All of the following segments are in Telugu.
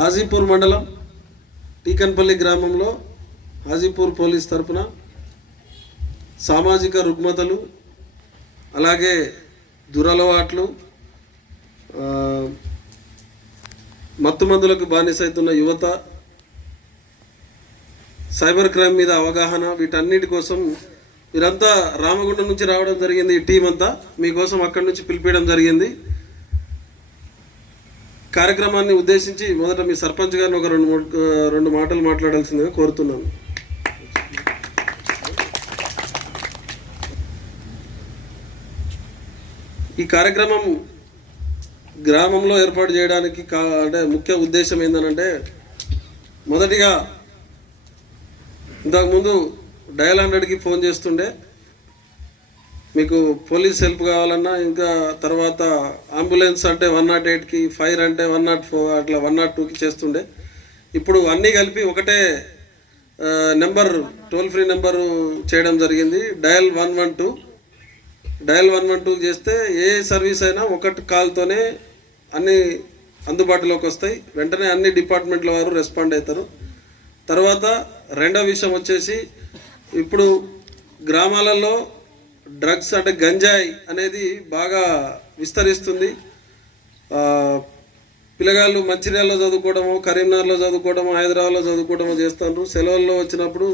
హాజీపూర్ మండలం టీకన్పల్లి గ్రామంలో హాజీపూర్ పోలీస్ తరపున సామాజిక రుగ్మతలు, అలాగే దురలవాట్లు, మత్తుమందులకు బానిసైతున్న యువత, సైబర్ క్రైమ్ మీద అవగాహన, వీటన్నిటి కోసం మీరంతా రామగుండం నుంచి రావడం జరిగింది. ఈ టీం అంతా మీకోసం అక్కడి నుంచి పిలిపించడం జరిగింది. కార్యక్రమాన్ని ఉద్దేశించి మొదట మీ సర్పంచ్ గారిని ఒక రెండు మాటలు మాట్లాడాల్సిందిగా కోరుతున్నాను. ఈ కార్యక్రమం గ్రామంలో ఏర్పాటు చేయడానికి అంటే ముఖ్య ఉద్దేశం ఏంటంటే, మొదటిగా ఇంతకుముందు డయల్ 100కి ఫోన్ చేస్తుండే, మీకు పోలీస్ హెల్ప్ కావాలన్నా, ఇంకా తర్వాత అంబులెన్స్ అంటే 108కి, ఫైర్ అంటే 104, అట్లా 102కి చేస్తుండే. ఇప్పుడు అన్నీ కలిపి ఒకటే నెంబర్, టోల్ ఫ్రీ నెంబరు చేయడం జరిగింది. డయల్ 112 చేస్తే ఏ సర్వీస్ అయినా ఒకటి కాల్తోనే అన్నీ అందుబాటులోకి వస్తాయి. వెంటనే అన్ని డిపార్ట్మెంట్ల వారు రెస్పాండ్ అవుతారు. తర్వాత రెండో విషయం వచ్చేసి, ఇప్పుడు గ్రామాలలో డ్రగ్స్ అంటే గంజాయి అనేది బాగా విస్తరిస్తుంది. పిల్లగాళ్ళు మంచిర్యాలలో చదువుకోవడము, కరీంనగర్లో చదువుకోవడము, హైదరాబాద్లో చదువుకోవడము చేస్తారు. సెలవుల్లో వచ్చినప్పుడు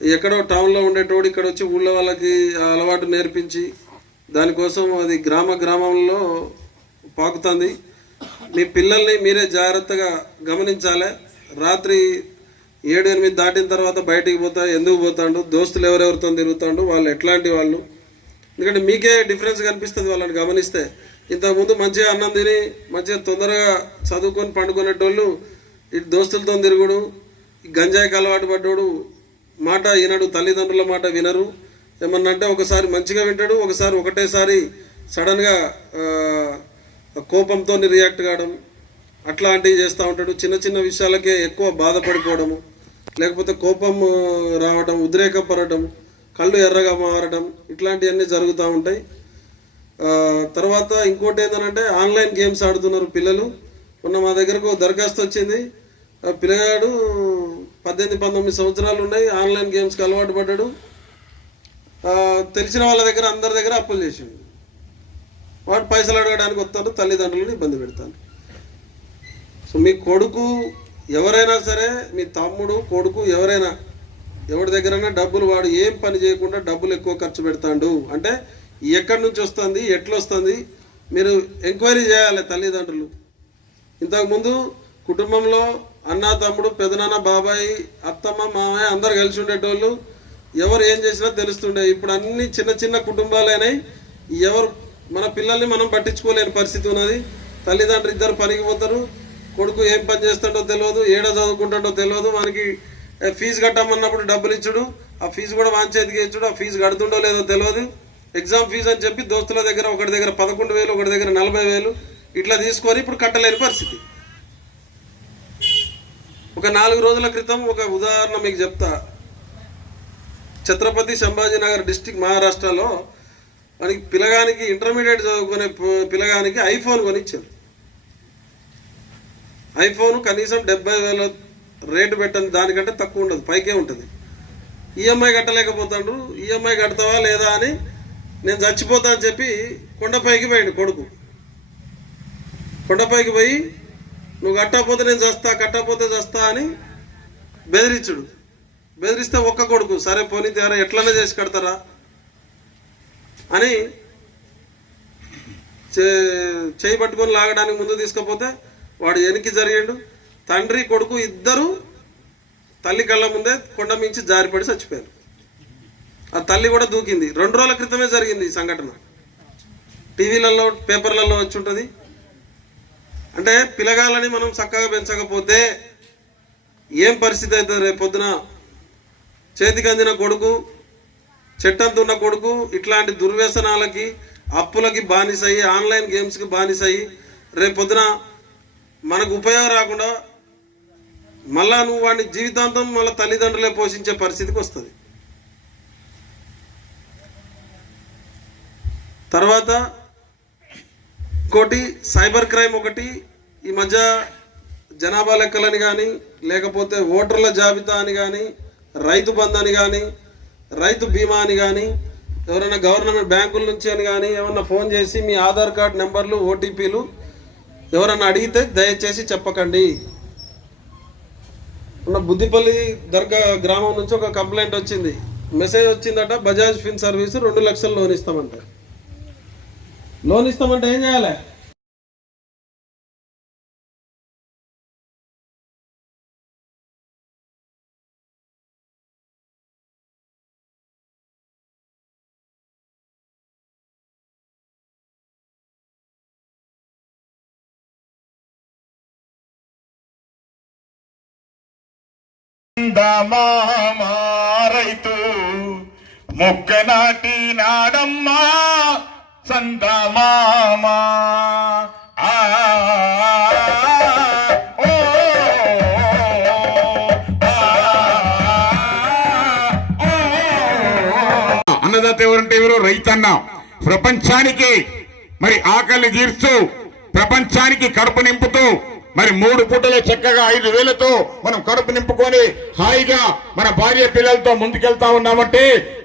ఎక్కడో టౌన్లో ఉండేటోడు ఇక్కడ వచ్చి ఊళ్ళో వాళ్ళకి అలవాటు నేర్పించి దానికోసం అది గ్రామంలో పాకుతుంది. మీ పిల్లల్ని మీరే జాగ్రత్తగా గమనించాలి. రాత్రి 7-8 దాటిన తర్వాత బయటికి ఎందుకు పోతాడు, దోస్తులు ఎవరెవరితో తిరుగుతాడు, వాళ్ళు ఎట్లాంటి వాళ్ళు, ఎందుకంటే మీకే డిఫరెన్స్ కనిపిస్తుంది వాళ్ళని గమనిస్తే. ఇంతకుముందు మంచిగా అన్నం తిని మంచిగా తొందరగా చదువుకొని పండుకునేటోళ్ళు ఇటు దోస్తులతో తిరుగుడు, గంజాయికి అలవాటు పడ్డాడు, మాట వినడు, తల్లిదండ్రుల మాట వినరు. ఏమన్నా అంటే ఒకసారి మంచిగా వింటాడు, ఒకసారి ఒకటేసారి సడన్గా కోపంతో రియాక్ట్ కావడం, అట్లాంటివి చేస్తూ ఉంటాడు. చిన్న చిన్న విషయాలకే ఎక్కువ బాధపడిపోవడము, లేకపోతే కోపం రావడం, ఉద్రేకపడటం, కళ్ళు ఎర్రగా మారడం, ఇట్లాంటివన్నీ జరుగుతూ ఉంటాయి. తర్వాత ఇంకోటి ఏంటంటే, ఆన్లైన్ గేమ్స్ ఆడుతున్నారు పిల్లలు. మొన్న మా దగ్గరకు దరఖాస్తు వచ్చింది. పిల్లగాడు 18-19 సంవత్సరాలు ఉన్నాయి, ఆన్లైన్ గేమ్స్కి అలవాటు పడ్డాడు. తెలిసిన వాళ్ళ దగ్గర అందరి దగ్గర అప్పులు చేసిండు. వాడు పైసలు అడగడానికి వస్తాడు, తల్లిదండ్రులను ఇబ్బంది పెడతాను. సో మీ కొడుకు ఎవరైనా సరే, మీ తమ్ముడు కొడుకు ఎవరైనా ఎవరి దగ్గరైనా డబ్బులు, వాడు ఏం పని చేయకుండా డబ్బులు ఎక్కువ ఖర్చు పెడతాడు అంటే ఎక్కడి నుంచి వస్తుంది, ఎట్లా వస్తుంది, మీరు ఎంక్వైరీ చేయాలి తల్లిదండ్రులు. ఇంతకుముందు కుటుంబంలో అన్న, తమ్ముడు, పెదనాన్న, బాబాయ్, అత్తమ్మ, మామయ్య అందరు కలిసి ఉండేటోళ్ళు, ఎవరు ఏం చేసినా తెలుస్తుండే. ఇప్పుడు అన్ని చిన్న చిన్న కుటుంబాలైనాయి. మన పిల్లల్ని మనం పట్టించుకోలేని పరిస్థితి ఉన్నది. తల్లిదండ్రులు ఇద్దరు పనికి పోతారు, కొడుకు ఏం పని చేస్తాడో తెలియదు, ఏడ చదువుకుంటాడో తెలియదు. మనకి ఫీజు కట్టమన్నప్పుడు డబ్బులు ఇచ్చుడు, ఆ ఫీజు కూడా వాని చేతికి ఇచ్చుడు, ఆ ఫీజు కడుతుండో లేదో తెలియదు. ఎగ్జామ్ ఫీజు అని చెప్పి దోస్తుల దగ్గర ఒకటి దగ్గర 11,000, ఒకటి దగ్గర 40,000 ఇట్లా తీసుకొని ఇప్పుడు కట్టలేని పరిస్థితి. ఒక 4 రోజుల క్రితం ఒక ఉదాహరణ మీకు చెప్తా. ఛత్రపతి సంభాజీనగర్ డిస్టిక్ మహారాష్ట్రలో మనకి పిల్లగానికి, ఇంటర్మీడియట్ చదువుకునే పిల్లగానికి ఐఫోన్ కొనిచ్చారు. ఐఫోన్ కనీసం 70,000 రేటు పెట్టని, దానికంటే తక్కువ ఉండదు, పైకే ఉంటుంది. ఈఎంఐ కట్టలేకపోతాడు. ఈఎంఐ కడతావా లేదా అని, నేను చచ్చిపోతా అని చెప్పి కొండపైకి పోయాడు కొడుకు. కొండపైకి పోయి నువ్వు కట్టకపోతే నేను చస్తా, కట్టకపోతే చస్తా అని బెదిరించుడు. బెదిరిస్తే ఒక్క కొడుకు, సరే పోనీ తేరా ఎట్లనే చేసి కడతారా అని చేయి పట్టుకొని లాగడానికి ముందు తీసుకపోతే వాడు వెనక్కి జరిగాడు. తండ్రి కొడుకు ఇద్దరు తల్లి కళ్ళ ముందే కొండ మించి జారిపడి చచ్చిపోయారు. ఆ తల్లి కూడా దూకింది. 2 రోజుల క్రితమే జరిగింది ఈ సంఘటన. టీవీలలో, పేపర్లలో వచ్చి ఉంటుంది. అంటే పిల్లగాళ్ళని మనం చక్కగా పెంచకపోతే ఏం పరిస్థితి అవుతుంది? రేపు పొద్దున చేతికి అందిన కొడుకు, చెట్టంతున్న కొడుకు ఇట్లాంటి దుర్వ్యసనాలకి, అప్పులకి బానిసయ్యి, ఆన్లైన్ గేమ్స్కి బానిసయ్యి, రేపు పొద్దున మనకు ఉపయోగం రాకుండా మళ్ళా నువ్వు వాడిని జీవితాంతం మళ్ళీ తల్లిదండ్రులే పోషించే పరిస్థితికి వస్తుంది. తర్వాత ఇంకోటి సైబర్ క్రైమ్ ఒకటి. ఈ మధ్య జనాభా లెక్కలని కానీ లేకపోతే ఓటర్ల జాబితా అని కానీ రైతు బంధు అని కానీ రైతు బీమా అని కానీ ఎవరైనా గవర్నమెంట్ బ్యాంకుల నుంచి అని కానీ ఏమన్నా ఫోన్ చేసి మీ ఆధార్ కార్డ్ నెంబర్లు ఓటీపీలు ఎవరన్నా అడిగితే దయచేసి చెప్పకండి. ఉన్న బుద్దిపల్లి దర్గా గ్రామం నుంచి ఒక కంప్లైంట్ వచ్చింది. మెసేజ్ వచ్చిందట, బజాజ్ ఫిన్ సర్వీస్ 2 లక్షలు లోన్ ఇస్తామంట. లోన్ ఇస్తామంటే ఏం చేయాలి? రైతు మొక్క నాటి నాడమ్మా సందమామా అన్నదాత ఎవరంటే ఎవరు? రైతన్న. ప్రపంచానికి మరి ఆకలి తీర్చు, ప్రపంచానికి కడుపు నింపుతూ మరి 3 పూటలే చక్కగా 5,000తో మనం కడుపు నింపుకొని హాయిగా మన భార్య పిల్లలతో ముందుకెళ్తా ఉన్నామంటే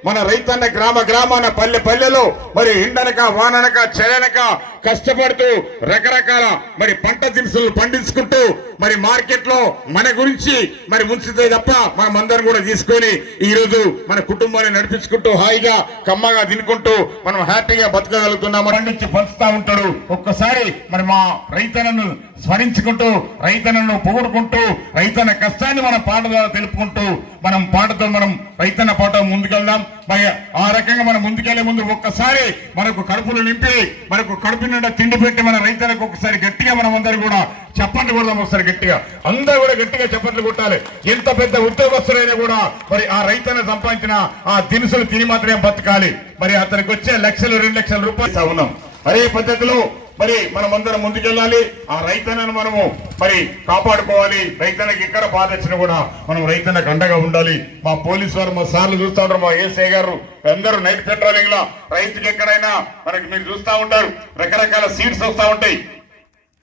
మన రైతన్న గ్రామాన పల్లెలో మరి ఎండనక వాననక చలనక కష్టపడుతూ రకరకాల మరి పంట దినుసులు పండించుకుంటూ మరి మార్కెట్ లో మన గురించి మరి ఉంచితే తప్ప మనం అందరం కూడా తీసుకొని ఈ రోజు మన కుటుంబాన్ని నడిపించుకుంటూ హాయిగా కమ్మగా తినుకుంటూ మనం హ్యాపీగా బతకగలుగుతున్నాం. పండించి పంచుతా ఉంటాడు. ఒక్కసారి మరి మా రైతన్నను స్మరించుకుంటూ రైతన్నను పొగుడుకుంటూ రైతన్న కష్టాన్ని మన పాట ద్వారా తెలుపుకుంటూ మనం పాటతో మనం రైతన్న పాట ముందుకెళ్దాం. మరి ఆ రకంగా మనం ముందుకెళ్లే ముందు ఒక్కసారి మనకు కడుపులు నింపి మనకు కడుపు నిండా తిండి పెట్టి మన రైతులకు ఒకసారి గట్టిగా మనం అందరూ కూడా చప్పట్లు కొడదాం. ఒకసారి గట్టిగా అందరూ కూడా గట్టిగా చప్పట్లు కొట్టాలి. ఎంత పెద్ద ఉద్యోగస్తులైనా కూడా మరి ఆ రైతన్న సంపాదించిన ఆ దినుసులు తిని మాత్రమే బతకాలి. మరి అతనికి వచ్చే 1,00,000 2 లక్షల రూపాయలు ఉన్నాం. అదే పద్ధతిలో మరి మనం అందరం ముందుకెళ్ళాలి. ఆ రైతన్నను మనము మరి కాపాడుకోవాలి. రైతన్నకి ఎక్కడ బాధ వచ్చినా కూడా మనం రైతన్నకు అండగా ఉండాలి. మా పోలీసు వారు, మా సార్లు చూస్తూ ఉంటారు, మా ఏసఐ గారు అందరూ నైట్ పెట్రోలింగ్ లో రైతుకి ఎక్కడైనా మనకి మీరు చూస్తూ ఉంటారు రకరకాల సీడ్స్ వస్తూ ఉంటాయి.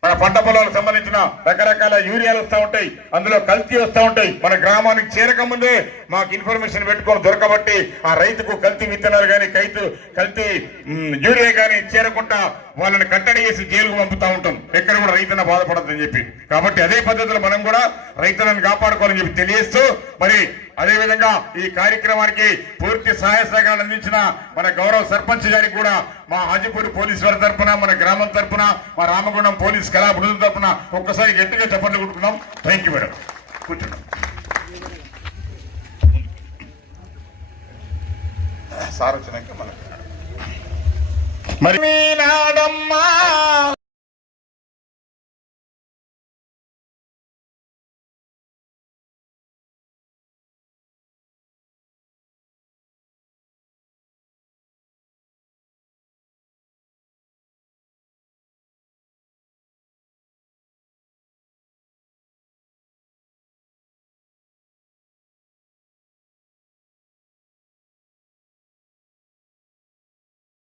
మన పంట పొలాలకు సంబంధించిన రకరకాల యూరియాలు వస్తూ ఉంటాయి, అందులో కల్తీ వస్తూ ఉంటాయి. మన గ్రామానికి చేరక ముందే మాకు ఇన్ఫర్మేషన్ పెట్టుకొని దొరకబట్టి ఆ రైతుకు కల్తీ విత్తనాలు కానీ కల్తీ యూరియా కానీ చేరకుండా వాళ్ళని కట్టడి చేసి జైలుకు పంపుతా ఉంటాం. ఎక్కడ కూడా రైతన్న బాధపడద్దని చెప్పి. కాబట్టి అదే పద్ధతిలో మనం కూడా రైతులను కాపాడుకోవాలని చెప్పి తెలియజేస్తూ మరి అదే విధంగా ఈ కార్యక్రమానికి పూర్తి సహాయ సహకారాలు అందించిన మన గౌరవ సర్పంచ్ గారికి కూడా మా హాజీపూర్ పోలీసు వారి తరఫున, మన గ్రామం తరఫున, మా రామగుండం పోలీస్ కళా బృందం తరఫున ఒక్కసారి గట్టిగా చప్పట్లు కొట్టుకున్నాం. Thank you madam. కూర్చున్నాం. సార్ వచ్చినాక మనకు మరి నాడమ్మా